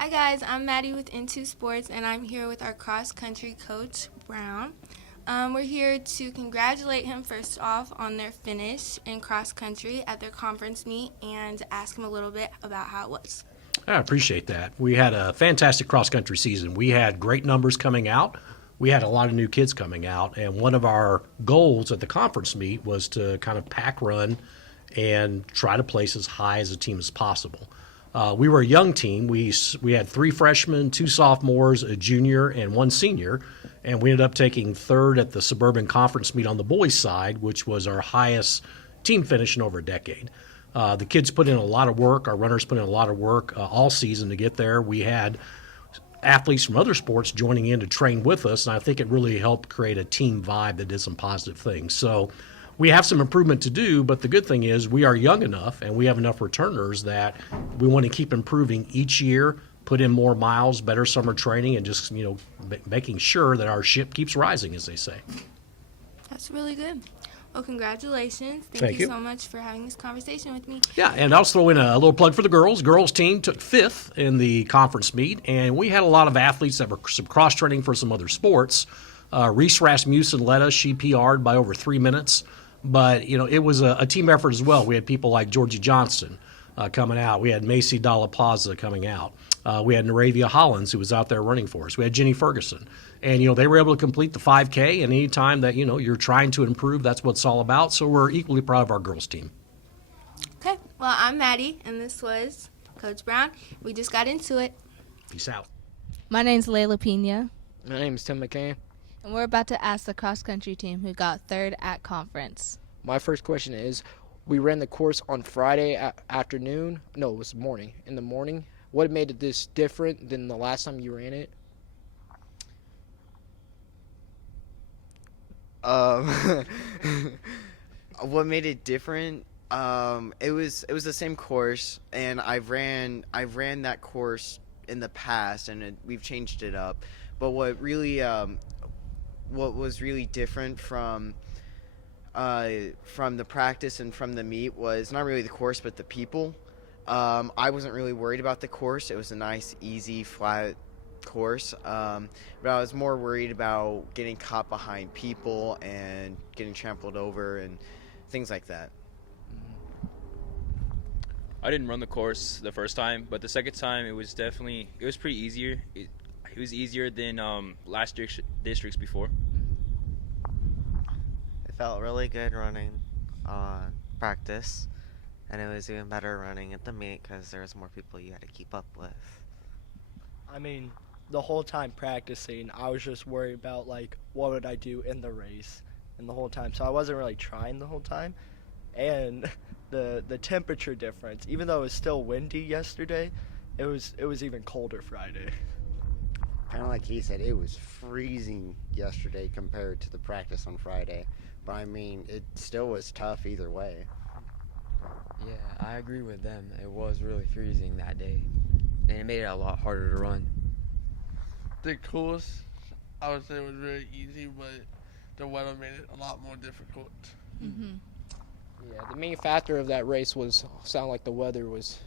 Hi guys, I'm Maddie with Into Sports, and I'm here with our cross country coach, Brown. We're here to congratulate him first off on their finish in cross country at their conference meet and ask him a little bit about how it was. I appreciate that. We had a fantastic cross country season. We had great numbers coming out. We had a lot of new kids coming out, and one of our goals at the conference meet was to kind of pack run and try to place as high as a team as possible. We were a young team. We had 3 freshmen, 2 sophomores, a junior, and 1 senior, and we ended up taking third at the suburban conference meet on the boys' side, which was our highest team finish in over a decade. The kids put in a lot of work. Our runners put in a lot of work all season to get there. We had athletes from other sports joining in to train with us, and I think it really helped create a team vibe that did some positive things. So we have some improvement to do, but the good thing is we are young enough and we have enough returners that we want to keep improving each year, put in more miles, better summer training, and just making sure that our ship keeps rising, as they say. That's really good. Well, congratulations. Thank you so much for having this conversation with me. Yeah, and I'll throw in a little plug for the girls. Girls team took 5th in the conference meet, and we had a lot of athletes that were some cross-training for some other sports. Reese Rasmussen led us. She PR'd by over 3 minutes. But, it was a team effort as well. We had people like Georgie Johnston coming out. We had Macy Dalla Plaza coming out. We had Naravia Hollins, who was out there running for us. We had Jenny Ferguson. And, they were able to complete the 5K. And any time that, you're trying to improve, that's what it's all about. So we're equally proud of our girls team. Okay, well, I'm Maddie, and this was Coach Brown. We just got into it. Peace out. My name's Layla Pina, My name's Tim McCane. and we're about to ask the cross-country team who got third at conference. My first question is, we ran the course on Friday afternoon. No, it was morning. In the morning. What made this different than the last time you ran it? What made it different? It was the same course, and I've ran that course in the past, and we've changed it up. But what was really different from the practice and from the meet was not really the course, but the people. I wasn't really worried about the course. It was a nice, easy, flat course. But I was more worried about getting caught behind people and getting trampled over and things like that. I didn't run the course the first time, but the second time it was pretty easier. It was easier than last districts before. It felt really good running on practice, and it was even better running at the meet because there was more people you had to keep up with. I mean, the whole time practicing, I was just worried about, what would I do in the race and the whole time. So I wasn't really trying the whole time. And the temperature difference, even though it was still windy yesterday, it was even colder Friday. Kind of like he said, it was freezing yesterday compared to the practice on Friday. But, I mean, it still was tough either way. Yeah, I agree with them. It was really freezing that day, and it made it a lot harder to run. The course, I would say, was very easy, but the weather made it a lot more difficult. Mm-hmm. Yeah, the main factor of that race sound like the weather was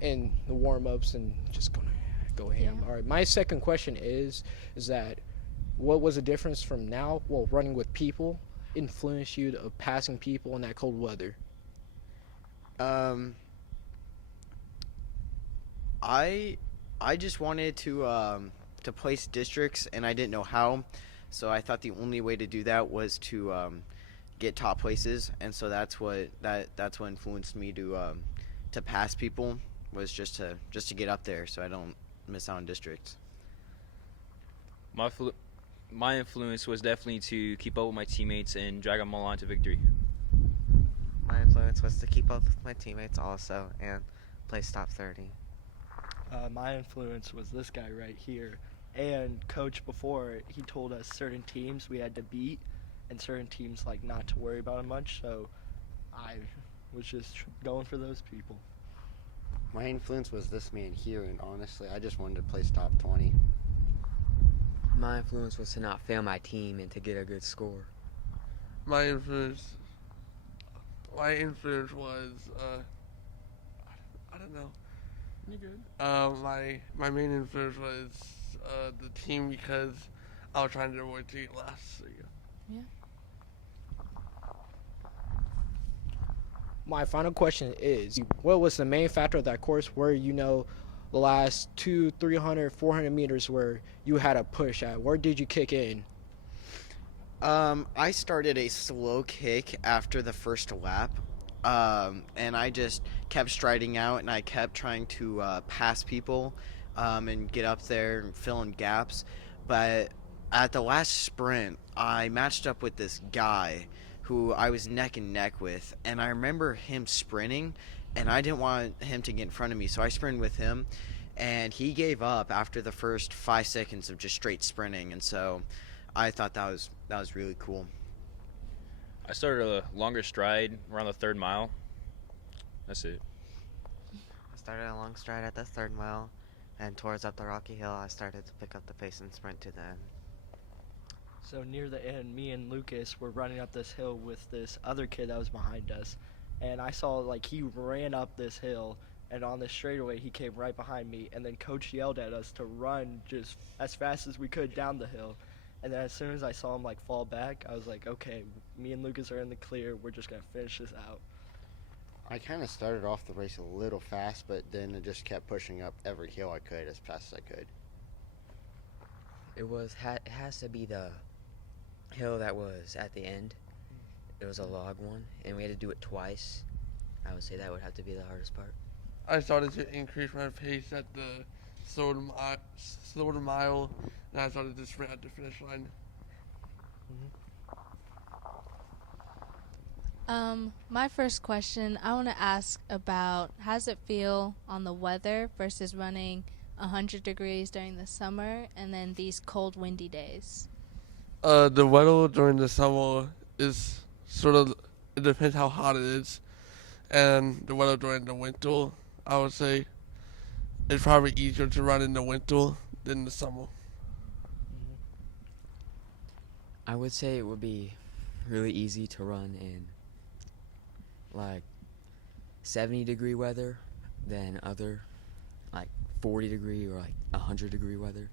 in the warm-ups and just gonna go ham. Yeah. All right, my second question is that what was the difference from now, running with people, influenced you to passing people in that cold weather? I just wanted to place districts, and I didn't know how, so I thought the only way to do that was to get top places, and so that's what influenced me to pass people, was just to get up there so I don't miss out on districts. My influence was definitely to keep up with my teammates and drag them all on to victory. My influence was to keep up with my teammates also and place top 30. My influence was this guy right here. And Coach before, he told us certain teams we had to beat and certain teams not to worry about them much. So I was just going for those people. My influence was this man here, and honestly, I just wanted to place top 20. My influence was to not fail my team and to get a good score. My influence was, I don't know. My main influence was the team because I was trying to avoid to get last. So yeah. My final question is, what was the main factor of that course where the last 200, 300, 400 meters where you had a push at? Where did you kick in? I started a slow kick after the first lap, and I just kept striding out, and I kept trying to pass people and get up there and fill in gaps. But at the last sprint, I matched up with this guy who I was neck and neck with, and I remember him sprinting, and I didn't want him to get in front of me, so I sprinted with him, and he gave up after the first 5 seconds of just straight sprinting, and so I thought that was really cool. I started a longer stride around the 3rd mile. That's it. I started a long stride at the 3rd mile, and towards up the rocky hill, I started to pick up the pace and sprint to the end. So near the end, me and Lucas were running up this hill with this other kid that was behind us, and I saw he ran up this hill, and on this straightaway he came right behind me, and then coach yelled at us to run just as fast as we could down the hill. And then as soon as I saw him fall back, I was like, okay, me and Lucas are in the clear, we're just going to finish this out. I kind of started off the race a little fast, but then I just kept pushing up every hill I could as fast as I could. It has to be the hill that was at the end. It was a log one, and we had to do it twice. I would say that would have to be the hardest part. I started to increase my pace at the slower mile, and I started to sprint at the finish line. My first question, I want to ask about how does it feel on the weather versus running 100 degrees during the summer and then these cold, windy days? The weather during the summer is it depends how hot it is, and the weather during the winter, I would say, it's probably easier to run in the winter than the summer. I would say it would be really easy to run in 70-degree weather than other 40-degree or 100-degree weather.